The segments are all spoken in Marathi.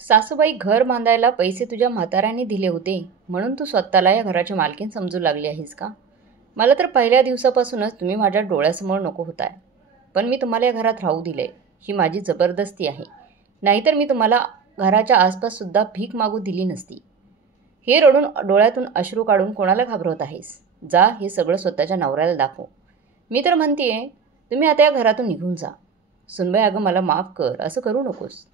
सासूबाई, घर बांधायला पैसे तुझ्या म्हाताऱ्याने दिले होते म्हणून तू स्वतःला या घराची मालकीण समजू लागली आहेस का? मला तर पहिल्या दिवसापासूनच तुम्ही माझ्या डोळ्यासमोर नको होताय. पण मी तुम्हाला या घरात राहू दिले. ही माझी जबरदस्ती आहे. नाहीतर मी तुम्हाला घराच्या आसपाससुद्धा भीक मागू दिली नसती. हे रडून डोळ्यातून अश्रू काढून कोणाला घाबरवत आहेस? जा, हे सगळं स्वतःच्या नवऱ्याला दाखव. मी तर म्हणतेय, तुम्ही आता या घरातून निघून जा. सुनबाई, अगं मला माफ कर, असं करू नकोस.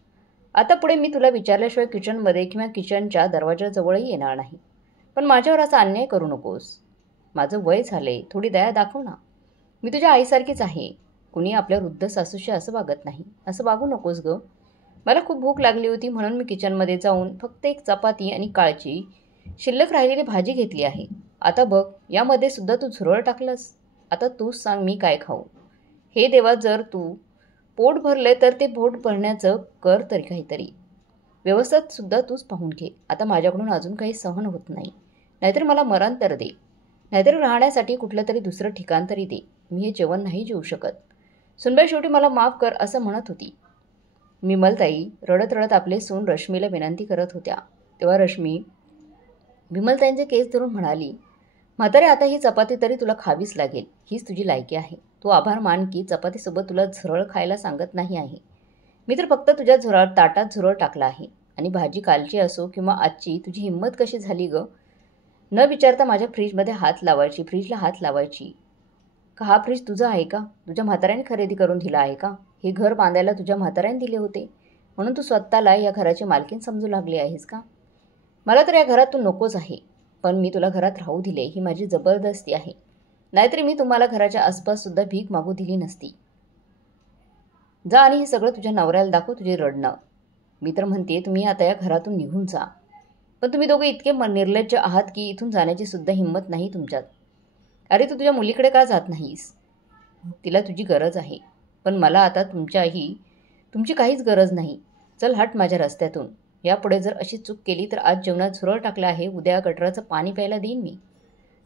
आता पुढे मी तुला विचारल्याशिवाय किचनमध्ये किंवा किचनच्या दरवाजाजवळही येणार नाही. पण माझ्यावर असा अन्याय करू नकोस. माझं वय झालंय, थोडी दया दाखव ना. मी तुझ्या आईसारखीच आहे. कुणी आपल्या वृद्ध सासूशी असं वागत नाही. असं वागू नकोस गं. मला खूप भूक लागली होती म्हणून मी किचनमध्ये जाऊन फक्त एक चपाती आणि काळची शिल्लक राहिलेली भाजी घेतली आहे. आता बघ, यामध्ये सुद्धा तू झुरळ टाकलंस. आता तूच सांग, मी काय खाऊ? हे देवा, जर तू पोट भरले तर ते पोट भरण्याचं कर तरी काहीतरी. व्यवस्थेत सुद्धा तूच पाहून घे. आता माझ्याकडून अजून काही सहन होत नाही. नाहीतर मला मरण तर दे. नाहीतर राहण्यासाठी कुठलं तरी दुसरं ठिकाण तरी दे. मी हे जेवण नाही जेवू शकत. सुनबाई शेवटी मला माफ कर असं म्हणत होती. विमलताई रडत रडत आपले सून रश्मीला विनंती करत होत्या. तेव्हा रश्मी विमलताईंचे केस धरून म्हणाली, म्हातारे, आता ही चपाती तरी तुला खावीच लागेल. हीच तुझी लायकी आहे. तू आभार मान की चपातीसोबत तुला झुरळ खायला सांगत नाही आहे. मी तर फक्त तुझ्या ताटात झुरळ टाकला आहे. आणि भाजी कालची असो किंवा आजची, तुझी हिंमत कशी झाली गं? न विचारता माझ्या फ्रीजमध्ये हात लावायची, फ्रीजला हात लावायची. का हा फ्रीज तुझा आहे का? तुझ्या म्हाताऱ्याने खरेदी करून दिला आहे का? हे घर बांधायला तुझ्या म्हाताऱ्याने दिले होते म्हणून तू स्वतःला या घराची मालकीण समजू लागली आहेस का? मला तर या घरात तू नकोच आहे. पण मी तुला घरात राहू दिले, ही माझी जबरदस्ती आहे. नाहीतरी मी तुम्हाला घराच्या आसपास सुद्धा भीक मागू दिली नसती. जा आणि हे सगळं तुझ्या नवऱ्याला दाखव, तुझे रडणं. मी तर म्हणते, तुम्ही आता या घरातून निघून जा. पण तुम्ही दोघे इतके निर्लज्ज आहात की इथून जाण्याची सुद्धा हिंमत नाही तुमच्यात. अरे, तू तुझ्या मुलीकडे का जात नाहीस? तिला तुझी गरज आहे. पण मला आता तुमची काहीच गरज नाही. चल, हट माझ्या रस्त्यातून. यापुढे जर अशी चूक केली तर आज जेवणात झुरळ टाकला आहे, उद्या गटराचं पाणी प्यायला देईन मी.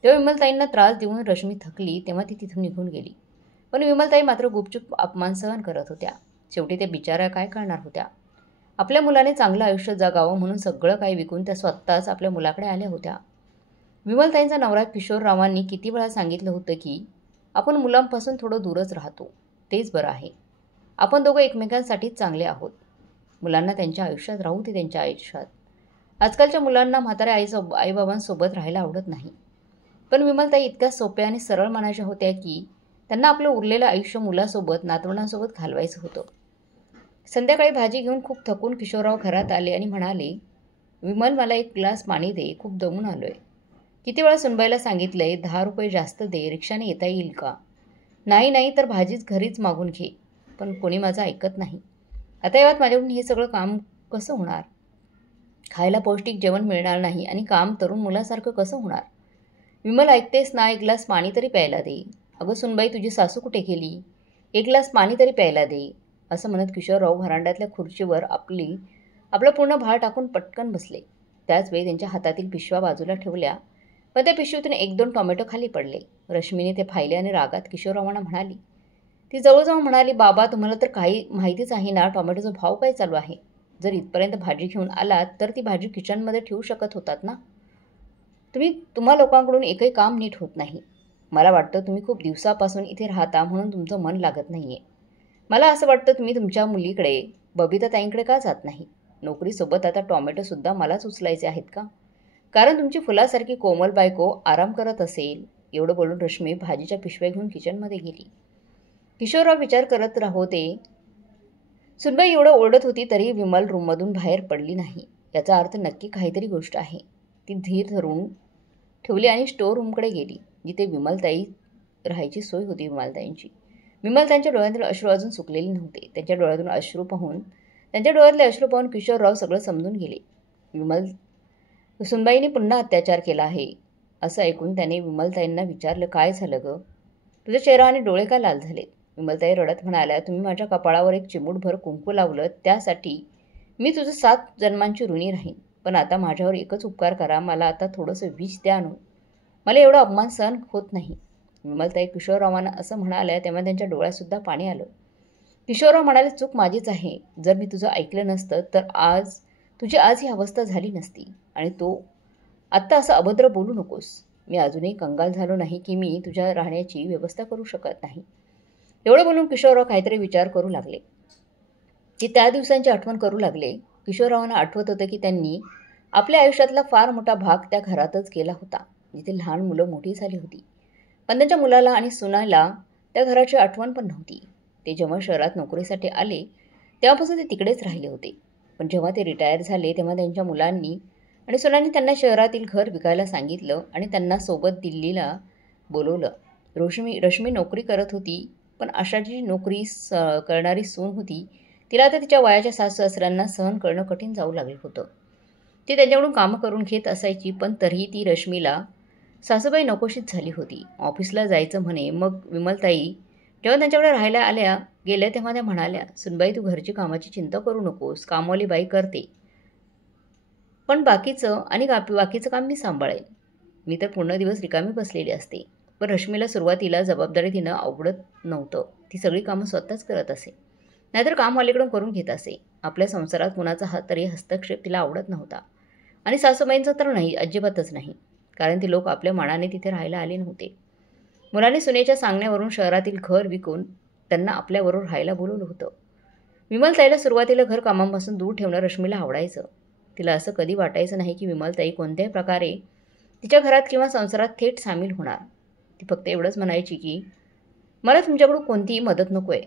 तेव्हा विमलताईंना त्रास देऊन रश्मी थकली तेव्हा ती तिथून निघून गेली. पण विमलताई मात्र गुपचूप अपमान सहन करत होत्या. शेवटी त्या बिचाऱ्या काय करणार होत्या? आपल्या मुलाने चांगलं आयुष्य जगावं म्हणून सगळं काही विकून त्या स्वतःच आपल्या मुलाकडे आल्या होत्या. विमलताईंचा नवरा किशोररावांनी किती वेळा सांगितलं होतं की आपण मुलांपासून थोडं दूरच राहतो, तेच बरं आहे. आपण दोघं एकमेकांसाठीच चांगले आहोत. मुलांना त्यांच्या आयुष्यात राहू दे, त्यांच्या आयुष्यात. आजकालच्या मुलांना म्हाताऱ्या आईबाबांसोबत राहायला आवडत नाही. पण विमलताई इतक्या सोप्या आणि सरळ मनाच्या होत्या की त्यांना आपलं उरलेलं आयुष्य मुलासोबत, नातवंडांसोबत घालवायचं होतं. संध्याकाळी भाजी घेऊन खूप थकून किशोरराव घरात आले आणि म्हणाले, विमल, मला एक ग्लास पाणी दे, खूप दमून आलोय. किती वेळा सुनबाईला सांगितलंय, 10 रुपये जास्त दे, रिक्षाने येता येईल का? नाही तर भाजीच घरीच मागून घे. पण कोणी माझं ऐकत नाही. आता यात माझ्याकडून हे सगळं काम कसं होणार? खायला पौष्टिक जेवण मिळणार नाही आणि काम तरुण मुलासारखं कसं होणार? विमल, ऐकतेस ना, एक ग्लास पाणी तरी प्यायला दे. अगं सुनबाई, तुझी सासू कुठे गेली? एक ग्लास पाणी तरी प्यायला दे. असं म्हणत किशोरराव व्हरांड्यातल्या खुर्चीवर आपलं पूर्ण भार टाकून पटकन बसले. त्याचवेळी त्यांच्या हातातील पिशव्या बाजूला ठेवल्या. पण त्या पिशवीतून 1-2 टोमॅटो खाली पडले. रश्मीने ते पाहिले आणि रागात किशोररावांना म्हणाली. ती जवळजवळ म्हणाली, बाबा, तुम्हाला तर काही माहितीच आहे ना, टोमॅटोचा भाव काय चालू आहे. जर इथपर्यंत भाजी घेऊन आलात तर ती भाजी किचनमध्ये ठेवू शकत होतात ना. तुम्हा लोकांकडून एकही काम नीट होत नाही. मला वाटतं तुम्ही खूप दिवसापासून इथे राहता म्हणून तुमचं मन लागत नाहीये. मला असं वाटतं तुम्ही तुमच्या मुलीकडे, बबिताताईंकडे का जात नाही? नोकरीसोबत आता टोमॅटोसुद्धा मलाच उचलायचे आहेत का? कारण तुमची फुलासारखी कोमल बायको आराम करत असेल. एवढं बोलून रश्मी भाजीच्या पिशव्या घेऊन किचनमध्ये गेली. किशोरराव विचार करत होते. सुनबाई एवढं ओरडत होती तरी विमल रूममधून बाहेर पडली नाही. याचा अर्थ नक्की काहीतरी गोष्ट आहे. ती धीर धरून ठेवली आणि स्टोअर रूमकडे गेली, जिथे विमलताई राहायची सोय होती. विमलताईंच्या डोळ्यातील अश्रू अजून सुकलेले नव्हते. त्यांच्या डोळ्यातले अश्रू पाहून किशोरराव सगळं समजून गेले. सुनबाईने पुन्हा अत्याचार केला आहे असं ऐकून त्याने विमलताईंना विचारलं, काय झालं गं? तुझा चेहरा आणि डोळे का लाल झाले? विमलताई रडत म्हणाल्या, तुम्ही माझ्या कपाळावर एक चिमूटभर कुंकू लावलं, त्यासाठी मी तुझं 7 जन्मांची ऋणी राहीन. पण आता माझ्यावर एकच उपकार करा, मला आता थोडंसं विष द्या आणून. मला एवढा अपमान सहन होत नाही. विमलताई किशोररावांना असं म्हणाल्या तेव्हा त्यांच्या डोळ्यातसुद्धा पाणी आलं. किशोरराव म्हणाले, चूक माझीच आहे. जर मी तुझं ऐकलं नसतं तर आज तुझी आज ही अवस्था झाली नसती. आणि तो आत्ता असं अभद्र बोलू नकोस. मी अजूनही कंगाल झालो नाही की मी तुझ्या राहण्याची व्यवस्था करू शकत नाही. एवढं बोलून किशोरराव काहीतरी विचार करू लागले. ते त्या दिवसांची आठवण करू लागले. किशोररावांना आठवत होतं की त्यांनी आपल्या आयुष्यातला फार मोठा भाग त्या घरातच केला होता, जिथे लहान मुलं मोठी झाली होती. पण त्यांच्या मुलाला आणि सुनाला त्या घराची आठवण पण नव्हती. ते जेव्हा शहरात नोकरीसाठी आले तेव्हापासून ते तिकडेच राहिले होते. पण जेव्हा ते रिटायर झाले तेव्हा त्यांच्या मुलांनी आणि सुनांनी त्यांना शहरातील घर विकायला सांगितलं आणि त्यांना सोबत दिल्लीला बोलवलं. रश्मी नोकरी करत होती, पण आशाची नोकरी करणारी सून होती. तिला आता तिच्या वयाच्या सासू-सासऱ्यांना सहन करणं कठीण जाऊ लागलं होतं. ती त्यांच्याकडून कामं करून घेत असायची, पण तरीही ती रश्मीला सासूबाई नकोशीच झाली होती. ऑफिसला जायचं म्हणे. मग विमलताई जेव्हा त्यांच्याकडे राहायला गेल्या तेव्हा त्या म्हणाल्या, सुनबाई तू घरची कामाची चिंता करू नकोस, कामवाली बाई करते, पण बाकीचं काम मी सांभाळेल. मी तर पूर्ण दिवस रिकामी बसलेली असते. पण रश्मीला सुरुवातीला जबाबदारी देणं आवडत नव्हतं. ती सगळी कामं स्वतःच करत असे, नाहीतर कामवालीकडून करून घेत असे. आपल्या संसारात कुणाचा तरी हस्तक्षेप तिला आवडत नव्हता. आणि सासूबाईंचा तर नाही, अजिबातच नाही. कारण ती लोक आपल्या मनाने तिथे राहायला आले नव्हते. मुलाने सुनेच्या सांगण्यावरून शहरातील घर विकून त्यांना आपल्याबरोबर राहायला बोलवलं होतं. विमलताईला सुरुवातीला घर कामांपासून दूर ठेवणं रश्मीला आवडायचं. तिला असं कधी वाटायचं नाही की विमलताई कोणत्याही प्रकारे तिच्या घरात किंवा संसारात थेट सामील होणार. ती फक्त एवढंच म्हणायची की मला तुमच्याकडून कोणतीही मदत नको आहे.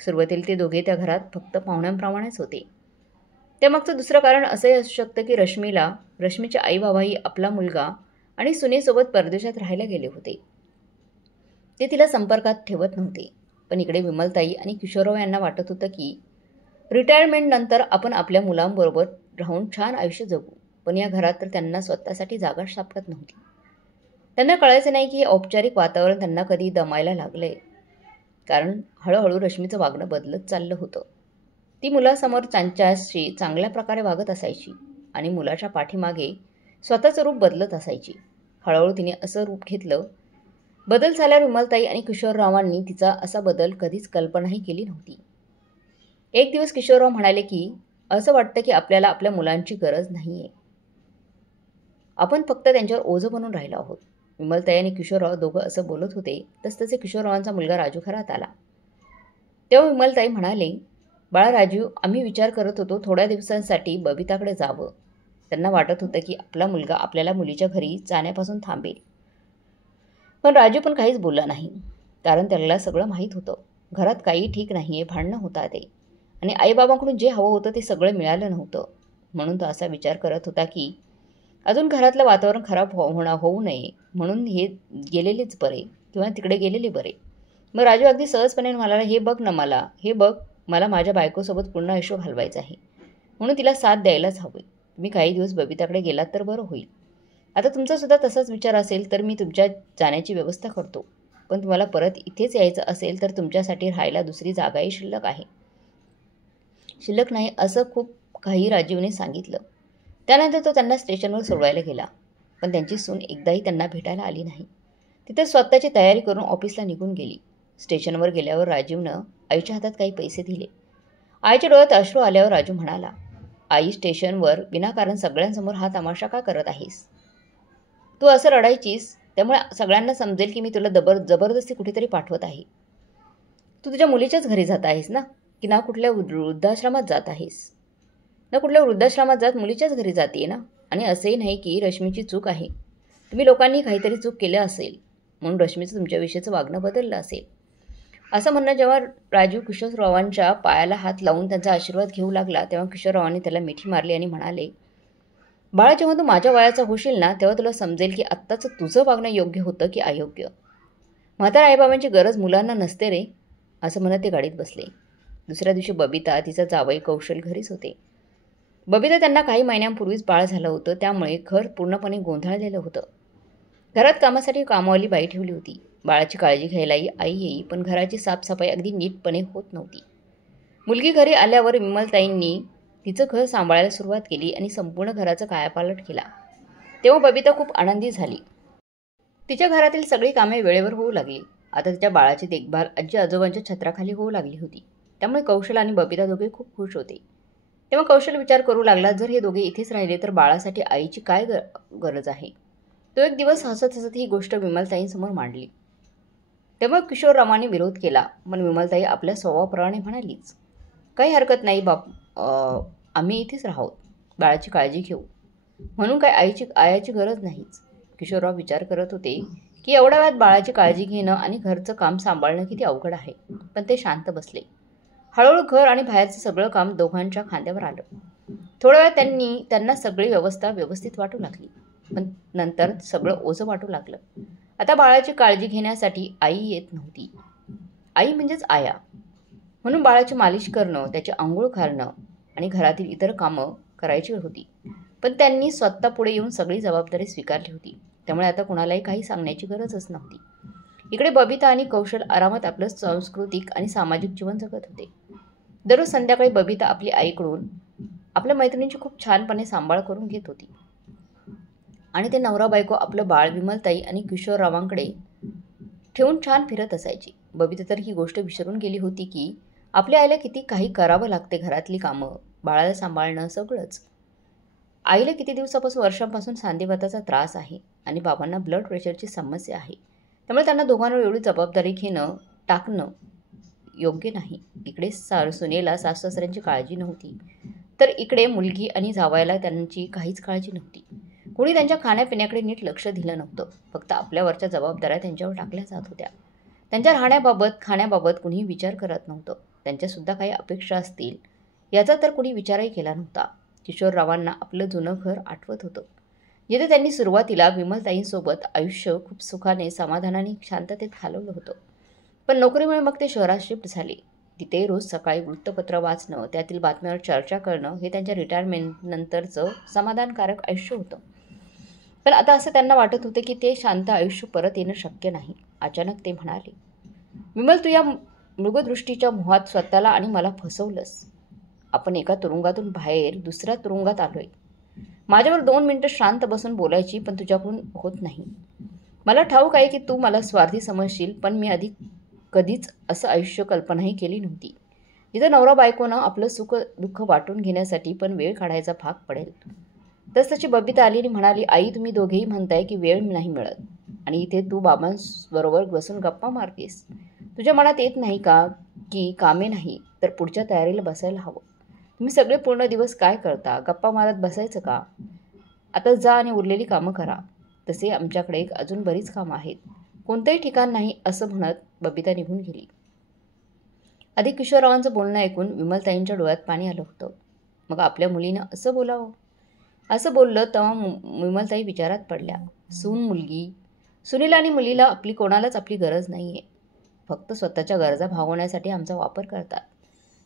सुरुवातीला ते दोघे त्या घरात फक्त पाहुण्यांप्रमाणेच होते. त्यामागचं दुसरं कारण असंही असू शकतं की रश्मीचे आईबाबाही आपला मुलगा आणि सुनेसोबत परदेशात राहायला गेले होते. ते तिला संपर्कात ठेवत नव्हते. पण इकडे विमलताई आणि किशोरराव यांना वाटत होतं की रिटायरमेंटनंतर आपण आपल्या मुलांबरोबर राहून छान आयुष्य जगू. पण या घरात तर त्यांना स्वतःसाठी जागा सापडत नव्हती. त्यांना कळायचं नाही की हे औपचारिक वातावरण त्यांना कधी दमायला लागलंय. कारण हळूहळू रश्मीचं वागणं बदलत चाललं होतं. ती मुलासमोर त्यांच्याशी चांगल्या प्रकारे वागत असायची आणि मुलाच्या पाठीमागे स्वतःचं रूप बदलत असायची. हळूहळू तिने असं रूप घेतलं. बदल झाल्यावर विमलताई आणि किशोररावांनी तिचा असा बदल कधीच कल्पनाही केली नव्हती. एक दिवस किशोरराव म्हणाले की असं वाटतं की आपल्याला आपल्या मुलांची गरज नाही आहे. आपण फक्त त्यांच्यावर ओझं बनून राहिलो आहोत. विमलताई आणि किशोरराव दोघं असं बोलत होते तसतसे किशोररावांचा मुलगा राजू घरात आला. तेव्हा विमलताई म्हणाले, बाळा राजू, आम्ही विचार करत होतो थोड्या दिवसांसाठी बबिताकडे जावं. त्यांना वाटत होतं की आपला मुलगा आपल्याला मुलीच्या घरी जाण्यापासून थांबेल. पण राजू पण काहीच बोलला नाही. कारण त्याला सगळं माहीत होतं. घरात काही ठीक नाही आहे, भांडणं होतात आहे. आणि आईबाबांकडून जे हवं होतं ते सगळं मिळालं नव्हतं. म्हणून तो असा विचार करत होता की अजून घरातलं वातावरण खराब होऊ नये म्हणून हे गेलेलेच बरे किंवा तिकडे गेलेले बरे. मग राजू अगदी सहजपणे म्हणाला, हे बघ मला माझ्या बायकोसोबत पूर्ण आयुष्य घालवायचं आहे. म्हणून तिला साथ द्यायलाच हवी. तुम्ही काही दिवस बबिताकडे गेलात तर बरं होईल. आता तुमचा सुद्धा तसाच विचार असेल तर मी तुमच्या जाण्याची व्यवस्था करतो. पण तुम्हाला परत इथेच यायचं असेल तर तुमच्यासाठी राहायला दुसरी जागाही शिल्लक आहे. शिल्लक नाही असं खूप काही राजीवने सांगितलं. त्यानंतर तो त्यांना स्टेशनवर सोडवायला गेला. पण त्यांची सून एकदाही त्यांना भेटायला आली नाही. तिथे स्वतःची तयारी करून ऑफिसला निघून गेली. स्टेशनवर गेल्यावर राजीवनं आईच्या हातात काही पैसे दिले. आईच्या डोळ्यात अश्रू आल्यावर राजू म्हणाला, आई, स्टेशनवर विनाकारण सगळ्यांसमोर हा तमाशा का करत आहेस? तू असं रडायचीस त्यामुळे सगळ्यांना समजेल की मी तुला जबरदस्ती कुठेतरी पाठवत आहे. तू तुझ्या मुलीच्याच घरी जात आहेस ना, की ना कुठल्या वृद्धाश्रमात जात आहेस? ना कुठल्या वृद्धाश्रमात जात मुलीच्याच घरी जाते ना. आणि असंही नाही की रश्मीची चूक आहे. तुम्ही लोकांनी काहीतरी चूक केली असेल म्हणून रश्मीचं तुमच्याविषयीचं वागणं बदललं असेल. असं म्हणणं जेव्हा राजू किशोररावांच्या पायाला हात लावून त्यांचा आशीर्वाद घेऊ लागला तेव्हा किशोररावांनी त्याला मिठी मारली आणि म्हणाले, बाळा, जेव्हा तू माझ्या वयाचा होशील ना तेव्हा तुला समजेल की आत्ताचं तुझं वागणं योग्य होतं की अयोग्य. म्हातारा आईबाबांची गरज मुलांना नसते रे. असं म्हणत ते गाडीत बसले. दुसऱ्या दिवशी बबिता, तिचा जावई कौशल घरीच होते. बबिता त्यांना काही महिन्यांपूर्वीच बाळ झालं होतं, त्यामुळे घर पूर्णपणे गोंधळलेलं होतं. घरात कामासाठी कामवाली बाई ठेवली होती. बाळाची काळजी घ्यायलाही आई येई, पण घराची साफसफाई अगदी नीटपणे होत नव्हती. मुलगी घरी आल्यावर विमलताईंनी तिचं घर सांभाळायला सुरुवात केली आणि संपूर्ण घराचा कायापालट केला. तेव्हा बबिता खूप आनंदी झाली. तिच्या घरातील सगळी कामे वेळेवर होऊ लागली. आता तिच्या बाळाची देखभाल आजी आजोबांच्या छत्राखाली होऊ लागली होती. त्यामुळे कौशल आणि बबिता दोघे खूप खुश होते. तेव्हा कौशल विचार करू लागला, जर हे दोघे इथेच राहिले तर बाळासाठी आईची काय गरज आहे. तो एक दिवस हसत हसत ही गोष्ट विमलताईंसमोर मांडली. तेव्हा किशोररावांनी विरोध केला, पण विमलताई आपल्या स्वभावाप्रमाणे म्हणालीच, काही हरकत नाही आम्ही इथेच राहू, बाळाची काळजी घेऊ, म्हणून काय आयाची गरज नाहीच. किशोरराव विचार करत होते की एवढ्या वेळात बाळाची काळजी घेणं आणि घरचं काम सांभाळणं किती अवघड आहे. पण ते शांत बसले. हळूहळू घर आणि बाहेरचं सगळं काम दोघांच्या खांद्यावर आलं. थोड्या वेळात त्यांना सगळी व्यवस्था व्यवस्थित वाटू लागली, पण नंतर सगळं ओझं वाटू लागलं. आता बाळाची काळजी घेण्यासाठी आई येत नव्हती. आई म्हणजेच आया. म्हणून बाळाची मालिश करणं, त्याची आंघोळ घालणं आणि घरातील इतर कामं करायची होती. पण त्यांनी स्वतः पुढे येऊन सगळी जबाबदारी स्वीकारली होती. त्यामुळे आता कुणालाही काही सांगण्याची गरजच नव्हती. इकडे बबिता आणि कौशल आरामात आपलं सांस्कृतिक आणि सामाजिक जीवन जगत होते. दररोज संध्याकाळी बबिता आपली आईकडून आपल्या मैत्रिणींची खूप छानपणे सांभाळ करून घेत होती आणि ते नवरा बायको आपलं बाळ विमलताई आणि किशोररावांकडे ठेवून छान फिरत असायची. बबिता तर ही गोष्ट विसरून गेली होती की आपल्या आईला किती काही करावं लागते, घरातली कामं, बाळाला सांभाळणं, सगळंच. आईला किती दिवसापासून वर्षांपासून सांधेवाताचा त्रास आहे आणि बाबांना ब्लड प्रेशरची समस्या आहे. त्यामुळे त्यांना दोघांवर एवढी जबाबदारी टाकणं योग्य नाही. इकडे सुनेला सासू-सासऱ्यांची काळजी नव्हती, तर इकडे मुलगी आणि जावयाला त्यांची काहीच काळजी नव्हती. कोणी त्यांच्या खाण्यापिण्याकडे नीट लक्ष दिलं नव्हतं. फक्त आपल्यावरच्या जबाबदाऱ्या त्यांच्यावर टाकल्या जात होत्या. त्यांच्या राहण्याबाबत, खाण्याबाबत कुणीही विचार करत नव्हतं. त्यांच्यासुद्धा काही अपेक्षा असतील याचा तर कुणी विचारही केला नव्हता. किशोररावांना आपलं जुनं घर आठवत होतं, जिथे त्यांनी सुरुवातीला विमलताईंसोबत आयुष्य खूप सुखाने, समाधानाने, शांततेत घालवलं होतं. पण नोकरीमुळे मग ते शहरात शिफ्ट झाले. तिथे रोज सकाळी वृत्तपत्र वाचणं, त्यातील बातम्यांवर चर्चा करणं हे त्यांच्या रिटायरमेंटनंतरचं समाधानकारक आयुष्य होतं. पण आता असं त्यांना वाटत होतं की ते शांत आयुष्य परत येणं शक्य नाही. अचानक ते म्हणाले, विमल, तू या मृगदृष्टीच्या मोहात स्वतःला आणि मला फसवलंस. आपण एका तुरुंगातून बाहेर दुसऱ्या तुरुंगात आलोय. माझ्यावर 2 मिनिटं शांत बसून बोलायची पण तुझ्याकडून होत नाही. मला ठाऊक आहे की तू मला स्वार्थी समजशील, पण मी आधी कधीच असं आयुष्य कल्पनाही केली नव्हती, जिथं नवरा बायकोनं आपलं सुख दुःख वाटून घेण्यासाठी पण वेळ काढायचा भाग पडेल. तशी बबिता आली आणि म्हणाली, आई, तुम्ही दोघेही म्हणताय की वेळ नाही मिळत आणि इथे तू बाबांबरोबर बसून गप्पा मारतेस. तुझ्या मनात येत नाही का की कामे नाही तर पुढच्या तयारीला बसायला हवं. तुम्ही सगळे पूर्ण दिवस काय करता, गप्पा मारत बसायचं का? आता जा आणि उरलेली कामं करा. तसे आमच्याकडे अजून बरीच कामं आहेत. कोणतंही ठिकाण नाही, असं म्हणत बबिता निघून गेली. आधी किशोररावांचं बोलणं ऐकून विमलताईंच्या डोळ्यात पाणी आलं होतं. मग आपल्या मुलीनं असं बोलावं? असं बोललं तेव्हा विमलताई विचारात पडल्या. मुलगी, सुनीला आणि मुलीला कोणालाच आपली गरज नाही आहे. फक्त स्वतःच्या गरजा भागवण्यासाठी आमचा वापर करतात,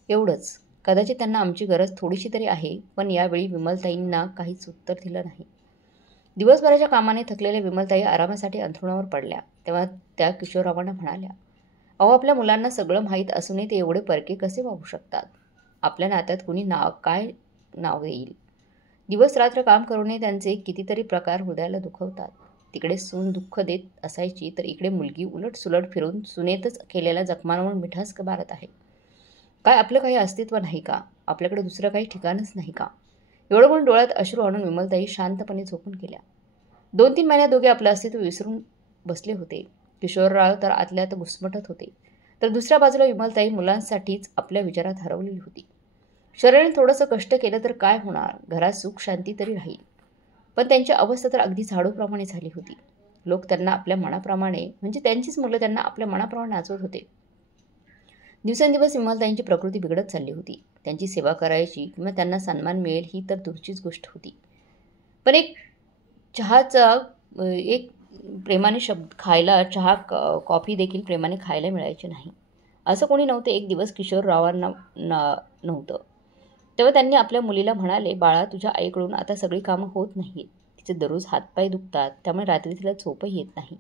एवढंच. कदाचित त्यांना आमची गरज थोडीशी तरी आहे. पण यावेळी विमलताईंना काहीच उत्तर दिलं नाही. दिवसभराच्या कामाने थकलेल्या विमलताई आरामासाठी अंथरुणावर पडल्या. तेव्हा त्या किशोररावांना म्हणाल्या, अहो, आपल्या मुलांना सगळं माहीत असूनही ते एवढे परके कसे वागू शकतात? आपल्या नात्यात कुणी काय नाव देईल? दिवस रात्र काम करूनही त्यांचे कितीतरी प्रकार हृदयाला दुखवतात. तिकडे सून दुःख देत असायची तर इकडे मुलगी उलटसुलट फिरून सुनेतच केलेल्या जखमांवर मिठास मारत आहे. काय आपलं काही अस्तित्व नाही का? आपल्याकडे दुसरं काही ठिकाणच नाही का? एवढं म्हणून डोळ्यात अश्रू आणून विमलताई शांतपणे झोपून गेल्या. 2-3 महिन्यात दोघे आपलं अस्तित्व विसरून बसले होते. किशोरराव तर आतल्या आत घुसमटत होते, तर दुसऱ्या बाजूला विमलताई मुलांसाठीच आपल्या विचारात हरवलेली होती. शरीराने थोडंसं कष्ट केलं तर काय होणार? घरात सुख शांती तरी राहील. पण त्यांची अवस्था तर अगदी झाडूप्रमाणे झाली होती. लोक त्यांना आपल्या मनाप्रमाणे, म्हणजे त्यांचीच मुलं त्यांना आपल्या मनाप्रमाणे नाचवत होते. दिवसेंदिवस विमलताईंची प्रकृती बिघडत चालली होती. त्यांची सेवा करायची किंवा त्यांना सन्मान मिळेल ही तर दूरचीच गोष्ट होती. पण एक प्रेमाने खायला चहा, कॉफी देखील प्रेमाने खायला मिळायची नाही. असं कोणी नव्हतं एक दिवस किशोररावांना नव्हतं. तेव्हा त्यांनी आपल्या मुलीला म्हणाले, बाळा, तुझ्या आईकडून आता सगळी कामं होत नाहीत. तिचे दररोज हातपाय दुखतात, त्यामुळे रात्री तिला झोपही येत नाही.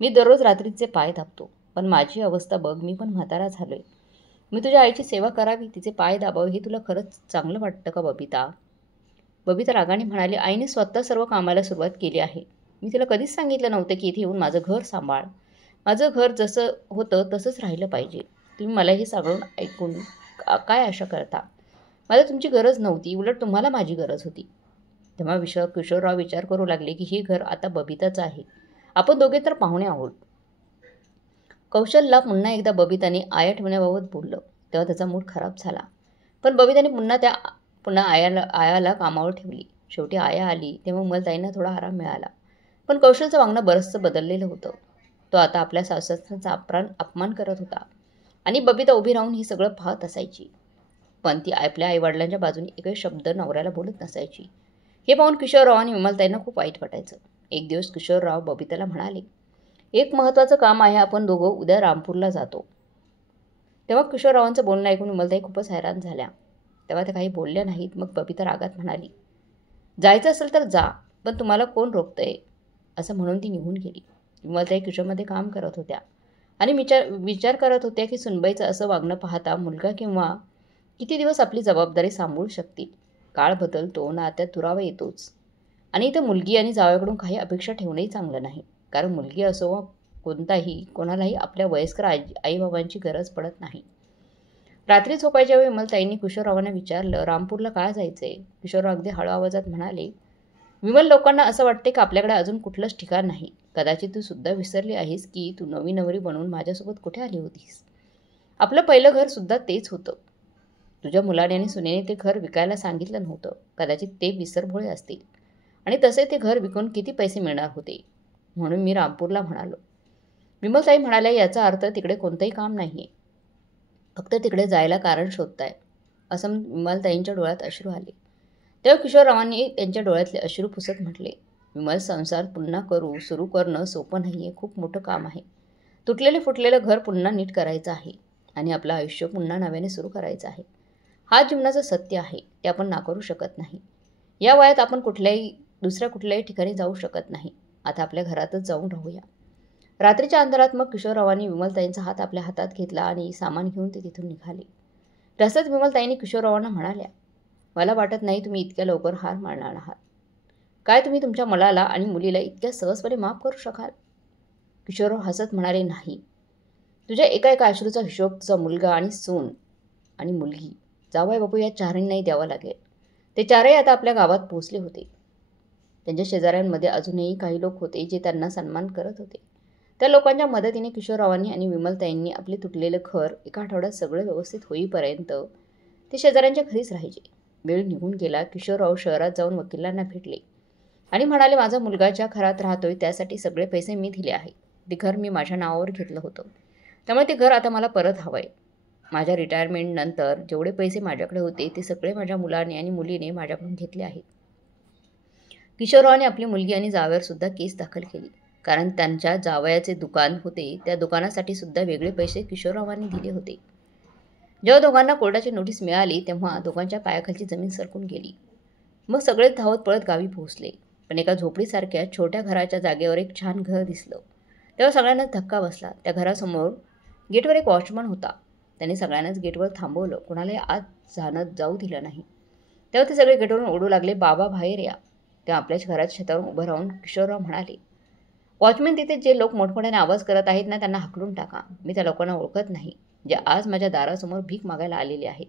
मी दररोज रात्रीचे पाय दाबतो, पण माझी अवस्था बघ, मी पण म्हातारा झालोय. मी तुझ्या आईची सेवा करावी, तिचे पाय दाबावे, हे तुला खरंच चांगलं वाटतं का बबिता? बबिता रागाने म्हणाली, आईने स्वतः सर्व कामाला सुरुवात केली आहे. मी तिला कधीच सांगितलं नव्हतं की इथे येऊन माझं घर सांभाळ. माझं घर जसं होतं तसंच राहिलं पाहिजे. तुम्ही मला हे सगळं ऐकून काय आशा करता? मला तुमची गरज नव्हती, उलट तुम्हाला माझी गरज होती. तेव्हा किशोरराव विचार करू लागले की हे घर आता बबिताचं आहे. आपण दोघे तर पाहुणे आहोत. कौशलला पुन्हा एकदा बबिताने आया ठेवण्याबाबत बोललं तेव्हा त्याचा मूड खराब झाला. पण बबिताने पुन्हा आयाला कामावर ठेवली. शेवटी आया आली तेव्हा उमलताईंना थोडा आराम मिळाला. पण कौशलचं वागणं बरंचसं बदललेलं होतं. तो आता आपल्या सासऱ्यांचा अपमान करत होता आणि बबिता उभी राहून हे सगळं पाहत असायची. पण ती आपल्या आईवडिलांच्या बाजूने एकही शब्द नवऱ्याला बोलत नसायची. हे पाहून किशोरराव आणि विमलताईंना खूप वाईट वाटायचं. एक दिवस किशोरराव बबिताला म्हणाले, एक महत्त्वाचं काम आहे, आपण दोघं उद्या रामपूरला जातो. तेव्हा किशोररावांचं बोलणं ऐकून विमलताई खूपच हैराण झाल्या. तेव्हा त्या काही बोलल्या नाहीत. मग बबिता रागात म्हणाली, जायचं असेल तर जा, पण तुम्हाला कोण रोखतंय, असं म्हणून ती निघून गेली. विमलताई किचनमध्ये काम करत होत्या आणि विचार करत होत्या की सुनबाईचं असं वागणं पाहता मुलगा किंवा किती दिवस आपली जबाबदारी सांभाळू शकतील. काळ बदलतो, नात्यात दुरावा येतोच. आणि इथं मुलगी आणि जावयाकडून काही अपेक्षा ठेवणंही चांगलं नाही. कारण मुलगी असो वा कोणालाही आपल्या वयस्कर आईबाबांची गरज पडत नाही. रात्री झोपायच्या वेळी विमलताईंनी किशोररावांना विचारलं, रामपूरला काय जायचंय? किशोरराव अगदी हळू आवाजात म्हणाले, विमल, लोकांना असं वाटते की आपल्याकडे अजून कुठलंच ठिकाण नाही. कदाचित तू सुद्धा विसरली आहेस की तू नवी नवरी बनवून माझ्यासोबत कुठे आली होतीस. आपलं पहिलं घर सुद्धा तेच होतं. तुझ्या मुलाने आणि सुनेने ते घर विकायला सांगितलं नव्हतं. कदाचित ते विसरभोळे असतील आणि तसे ते घर विकून किती पैसे मिळणार होते, म्हणून मी रामपूरला म्हणालो. विमलताई म्हणाल्या, याचा अर्थ तिकडे कोणतंही काम नाही आहे, फक्त तिकडे जायला कारण शोधताय, असं विमलताईंच्या डोळ्यात अश्रू आले. तेव्हा किशोररावांनी त्यांच्या डोळ्यातले अश्रू पुसत म्हटले, विमल, संसार पुन्हा सुरू करणं सोपं नाही आहे. खूप मोठं काम आहे. फुटलेलं घर पुन्हा नीट करायचं आहे आणि आपलं आयुष्य पुन्हा नव्याने सुरू करायचं आहे. हा जीवनाचं सत्य आहे, ते आपण नाकारू शकत नाही. या वयात आपण दुसऱ्या कुठल्याही ठिकाणी जाऊ शकत नाही. आता आपल्या घरातच जाऊन राहूया. रात्रीच्या अंधारात मग किशोररावांनी विमलताईंचा हात आपल्या हातात घेतला आणि सामान घेऊन ते तिथून निघाले. रस्त्यात विमलताईंनी किशोररावांना म्हणाल्या, मला वाटत नाही तुम्ही इतक्या लवकर हार मानणार आहात. काय तुम्ही तुमच्या मुलाला आणि मुलीला इतक्या सहजपणे माफ करू शकाल? किशोरराव हसत म्हणाले, नाही. तुझ्या एका अश्रूचा हिशोब तुझा मुलगा आणि सून आणि मुलगी, जावई बापू या चारही द्यावा लागेल. ते चारही आता आपल्या गावात पोहोचले होते. त्यांच्या शेजाऱ्यांमध्ये अजूनही काही लोक होते जे त्यांना सन्मान करत होते. त्या लोकांच्या मदतीने किशोररावांनी आणि विमलताईंनी आपले तुटलेलं घर एका आठवड्यात सगळं व्यवस्थित होईपर्यंत ते शेजाऱ्यांच्या घरीच राहायचे. वेळ निघून गेला. किशोरराव शहरात जाऊन वकिलांना भेटले आणि म्हणाले, माझा मुलगा ज्या घरात राहतोय त्यासाठी सगळे पैसे मी दिले आहेत. ते घर मी माझ्या नावावर घेतलं होतं, त्यामुळे ते घर आता मला परत हवं आहे. माझ्या रिटायरमेंटनंतर जेवढे पैसे माझ्याकडे होते ते सगळे माझ्या मुलाने आणि मुलीने माझ्याकडून घेतले आहेत. किशोररावाने आपली मुलगी आणि जावयावर सुद्धा केस दाखल केली, कारण त्यांच्या जावयाचे दुकान होते त्या दुकानासाठी सुद्धा वेगळे पैसे किशोररावांनी दिले होते. जेव्हा दोघांना कोर्टाची नोटीस मिळाली तेव्हा दोघांच्या पायाखालची जमीन सरकून गेली. मग सगळेच धावत पळत गावी पोहोचले. पण एका झोपडीसारख्या छोट्या घराच्या जागेवर एक छान घर दिसलं. तेव्हा सगळ्यांनाच धक्का बसला. त्या घरासमोर गेटवर एक वॉचमन होता. त्याने सगळ्यांनाच गेटवर थांबवलं, कोणालाही आत जाऊ दिलं नाही. तेव्हा ते सगळे गेटवरून ओढू लागले, बाबा बाहेर या. तेव्हा आपल्याच घरात छतावरून उभं राहून किशोरराव म्हणाले, वॉचमॅन, तिथे जे लोक मोठमोठ्याने आवाज करत आहेत ना, त्यांना हाकलून टाका. मी त्या लोकांना ओळखत नाही, जे आज माझ्या दारासमोर भीक मागायला आलेले आहेत.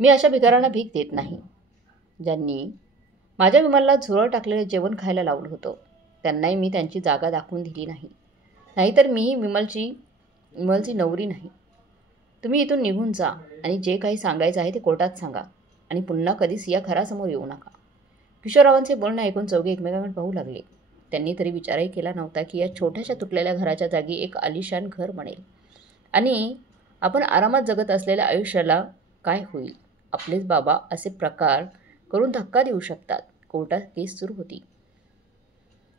मी अशा भिकाऱ्यांना भीक देत नाही. ज्यांनी माझ्या विमलला झुरळ टाकलेलं जेवण खायला लावलं होतं त्यांनाही मी त्यांची जागा दाखवून दिली नाही. नाहीतर मीही विमलची नवरी नाही. तुम्ही इथून निघून जा आणि जे काही सांगायचं आहे ते कोर्टात सांगा आणि पुन्हा कधीच या घरासमोर येऊ नका. किशोररावांचे बोलणं ऐकून चौघे एकमेकांकडे पाहू लागले. त्यांनी तरी विचारही केला नव्हता की या छोट्याशा तुटलेल्या घराच्या जागी एक आलिशान घर बनेल आणि आपण आरामात जगत असलेल्या आयुष्याला काय होईल. आपलेच बाबा असे प्रकार करून धक्का देऊ शकतात. कोर्टात केस सुरू होती.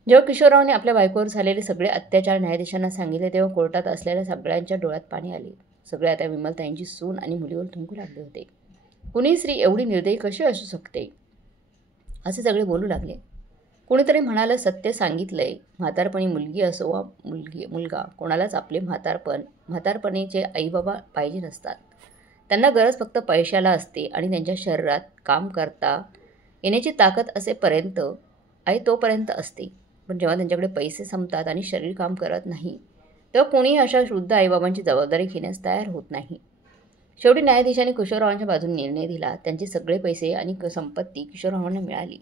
जेव्हा किशोररावने आपल्या बायकोवर झालेले सगळे अत्याचार न्यायाधीशांना सांगितले तेव्हा कोर्टात असलेल्या सगळ्यांच्या डोळ्यात पाणी आले. सगळे आता विमलताईंची सून आणि मुलीवर थुंकू लागले होते. कुणी स्त्री एवढी निर्दयी कशी असू शकते, असे सगळे बोलू लागले. कोणीतरी म्हणालं, सत्य सांगितलंय. म्हातारपणी मुलगी असो वा मुलगा, कोणालाच आपले म्हातारपणीचे आईबाबा पाहिजे नसतात. त्यांना गरज फक्त पैशाला असते आणि त्यांच्या शरीरात काम करता येण्याची ताकद असेपर्यंत तोपर्यंत असते. पण जेव्हा त्यांच्याकडे पैसे संपतात आणि शरीर काम करत नाही तेव्हा कोणीही अशा वृद्ध आईबाबांची जबाबदारी घेण्यास तयार होत नाही. शेवटी न्यायाधीशाने किशोररावांच्या बाजूने निर्णय दिला. त्यांचे सगळे पैसे आणि संपत्ती किशोररावांना मिळाली.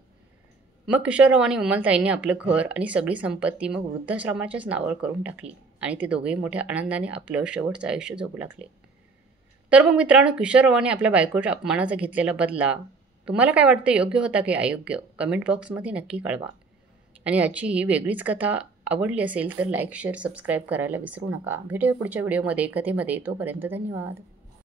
मग किशोररावांनी विमलताईंनी आपलं घर आणि सगळी संपत्ती मग वृद्धाश्रमाच्याच नावावर करून टाकली आणि ते दोघेही मोठ्या आनंदाने आपलं शेवटचं आयुष्य जगू लागले. तर मग मित्रांनो, किशोररावांनी आपल्या बायकोच्या अपमानाचा घेतलेला बदला तुम्हाला काय वाटतं, योग्य होता की अयोग्य? कमेंट बॉक्समध्ये नक्की कळवा. आणि याची ही वेगळीच कथा आवडली असेल तर लाईक, शेअर, सबस्क्राईब करायला विसरू नका. भेटूया पुढच्या व्हिडिओमध्ये, कथेमध्ये. तोपर्यंत धन्यवाद.